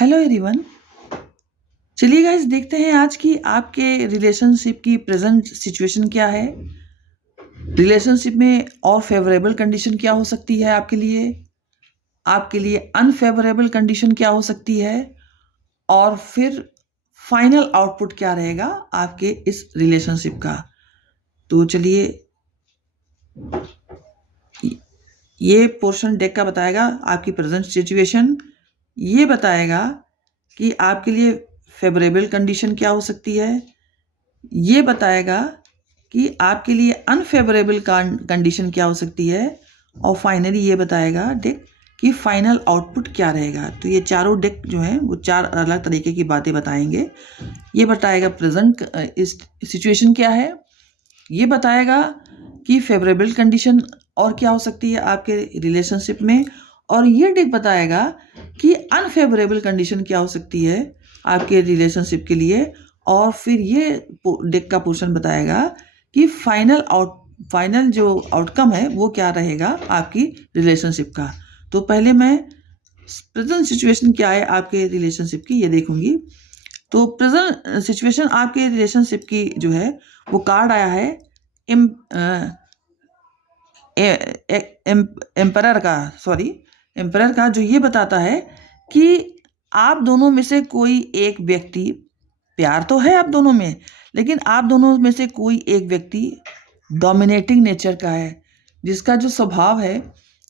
Hello everyone. चलिए guys देखते हैं आज की आपके रिलेशनशिप की प्रेजेंट सिचुएशन क्या है। रिलेशनशिप में और फेवरेबल कंडीशन क्या हो सकती है आपके लिए अनफेवरेबल कंडीशन क्या हो सकती है, और फिर फाइनल आउटपुट क्या रहेगा आपके इस रिलेशनशिप का। तो चलिए, ये पोर्शन डेक का बताएगा आपकी प्रेजेंट सिचुएशन, ये बताएगा कि आपके लिए फेवरेबल कंडीशन क्या हो सकती है, ये बताएगा कि आपके लिए अनफेवरेबल कंडीशन क्या हो सकती है, और फाइनली ये बताएगा डेक कि फाइनल आउटपुट क्या रहेगा। तो ये चारों डेक जो हैं वो चार अलग तरीके की बातें बताएंगे। ये बताएगा प्रेजेंट इस सिचुएशन क्या है, ये बताएगा कि फेवरेबल कंडीशन और क्या हो सकती है आपके रिलेशनशिप में, और ये डेक बताएगा कि अनफेवरेबल कंडीशन क्या हो सकती है आपके रिलेशनशिप के लिए, और फिर ये डेक का पोर्शन बताएगा कि फाइनल जो आउटकम है वो क्या रहेगा आपकी रिलेशनशिप का। तो पहले मैं प्रेजेंट सिचुएशन क्या है आपके रिलेशनशिप की ये देखूंगी। तो प्रेजेंट सिचुएशन आपके रिलेशनशिप की जो है वो कार्ड आया है एम्परर का, जो ये बताता है कि आप दोनों में से कोई एक व्यक्ति, प्यार तो है आप दोनों में, लेकिन आप दोनों में से कोई एक व्यक्ति डोमिनेटिंग नेचर का है, जिसका जो स्वभाव है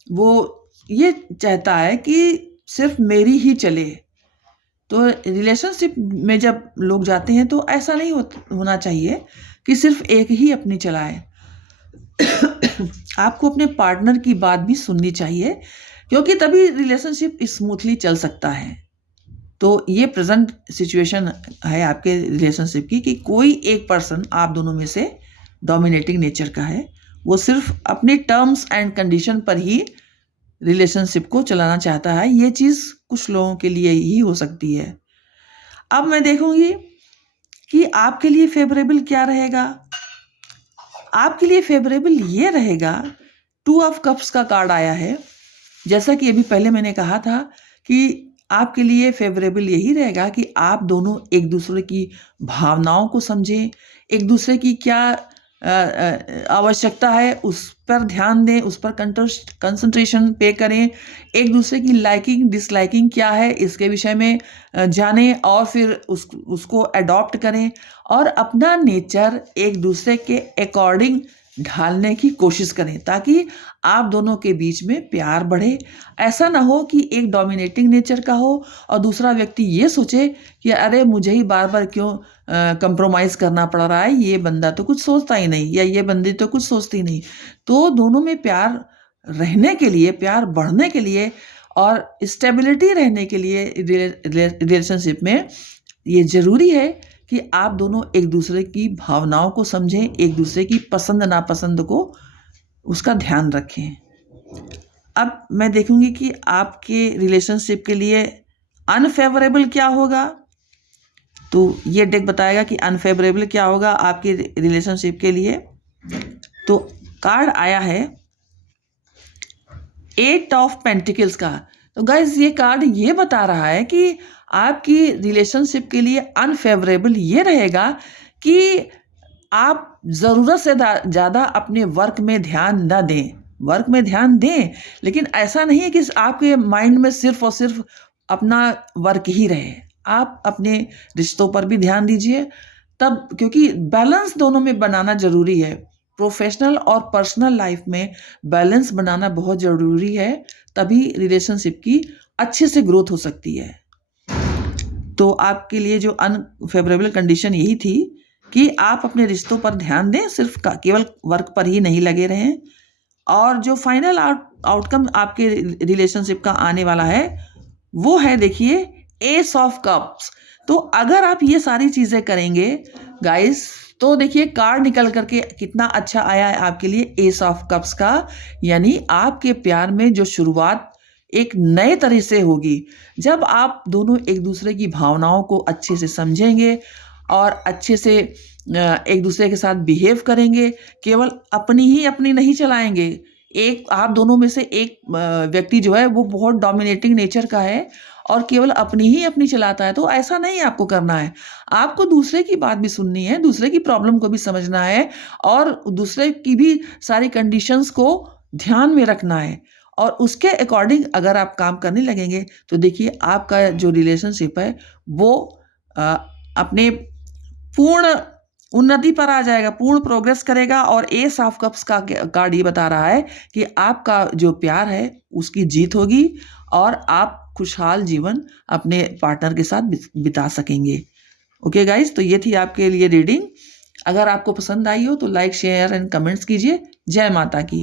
वो ये चाहता है कि सिर्फ मेरी ही चले। तो रिलेशनशिप में जब लोग जाते हैं तो ऐसा नहीं होना चाहिए कि सिर्फ एक ही अपनी चलाए। आपको अपने पार्टनर की बात भी सुननी चाहिए, क्योंकि तभी रिलेशनशिप स्मूथली चल सकता है। तो ये प्रेजेंट सिचुएशन है आपके रिलेशनशिप की कि कोई एक पर्सन आप दोनों में से डोमिनेटिंग नेचर का है, वो सिर्फ अपने टर्म्स एंड कंडीशन पर ही रिलेशनशिप को चलाना चाहता है। ये चीज़ कुछ लोगों के लिए ही हो सकती है। अब मैं देखूंगी कि आपके लिए फेवरेबल क्या रहेगा। आपके लिए फेवरेबल ये रहेगा, 2 ऑफ कप्स का कार्ड आया है। जैसा कि अभी पहले मैंने कहा था कि आपके लिए फेवरेबल यही रहेगा कि आप दोनों एक दूसरे की भावनाओं को समझें, एक दूसरे की क्या आवश्यकता है उस पर ध्यान दें, उस पर कंसंट्रेशन पे करें, एक दूसरे की लाइकिंग डिसलाइकिंग क्या है इसके विषय में जानें, और फिर उसको अडॉप्ट करें, और अपना नेचर एक दूसरे के अकॉर्डिंग ढालने की कोशिश करें, ताकि आप दोनों के बीच में प्यार बढ़े। ऐसा ना हो कि एक डोमिनेटिंग नेचर का हो और दूसरा व्यक्ति ये सोचे कि अरे मुझे ही बार बार क्यों कंप्रोमाइज़ करना पड़ रहा है, ये बंदा तो कुछ सोचता ही नहीं, या ये बंदी तो कुछ सोचती नहीं। तो दोनों में प्यार रहने के लिए, प्यार बढ़ने के लिए और स्टेबिलिटी रहने के लिए रिलेशनशिप में ये ज़रूरी है कि आप दोनों एक दूसरे की भावनाओं को समझें, एक दूसरे की पसंद नापसंद को उसका ध्यान रखें। अब मैं देखूंगी कि आपके रिलेशनशिप के लिए अनफेवरेबल क्या होगा। तो ये डेक बताएगा कि अनफेवरेबल क्या होगा आपके रिलेशनशिप के लिए। तो कार्ड आया है 8 ऑफ पेंटिकल्स का। तो गाइज ये कार्ड ये बता रहा है कि आपकी रिलेशनशिप के लिए अनफेवरेबल ये रहेगा कि आप ज़रूरत से ज़्यादा अपने वर्क में ध्यान न दें। वर्क में ध्यान दें, लेकिन ऐसा नहीं है कि आपके माइंड में सिर्फ और सिर्फ अपना वर्क ही रहे। आप अपने रिश्तों पर भी ध्यान दीजिए, तब, क्योंकि बैलेंस दोनों में बनाना ज़रूरी है। प्रोफेशनल और पर्सनल लाइफ में बैलेंस बनाना बहुत ज़रूरी है, तभी रिलेशनशिप की अच्छे से ग्रोथ हो सकती है। तो आपके लिए जो अनफेवरेबल कंडीशन यही थी कि आप अपने रिश्तों पर ध्यान दें, सिर्फ केवल वर्क पर ही नहीं लगे रहें। और जो फाइनल आउटकम आपके रिलेशनशिप का आने वाला है वो है, देखिए, एस ऑफ कप्स। तो अगर आप ये सारी चीज़ें करेंगे गाइस, तो देखिए कार्ड निकल करके कितना अच्छा आया है आपके लिए, एस ऑफ कप्स का। यानी आपके प्यार में जो शुरुआत एक नए तरह से होगी, जब आप दोनों एक दूसरे की भावनाओं को अच्छे से समझेंगे और अच्छे से एक दूसरे के साथ बिहेव करेंगे। केवल अपनी नहीं चलाएंगे। एक आप दोनों में से एक व्यक्ति जो है वो बहुत डोमिनेटिंग नेचर का है और केवल अपनी चलाता है, तो ऐसा नहीं आपको करना है। आपको दूसरे की बात भी सुननी है, दूसरे की प्रॉब्लम को भी समझना है और दूसरे की भी सारी कंडीशंस को ध्यान में रखना है और उसके अकॉर्डिंग अगर आप काम करने लगेंगे तो देखिए आपका जो रिलेशनशिप है वो अ, अपने पूर्ण उन्नति पर आ जाएगा, पूर्ण प्रोग्रेस करेगा और एस ऑफ कप्स का कार्ड ये बता रहा है कि आपका जो प्यार है उसकी जीत होगी और आप खुशहाल जीवन अपने पार्टनर के साथ बिता सकेंगे। ओके गाइस, तो ये थी आपके लिए रीडिंग। अगर आपको पसंद आई हो तो लाइक शेयर एंड कमेंट्स कीजिए। जय माता की।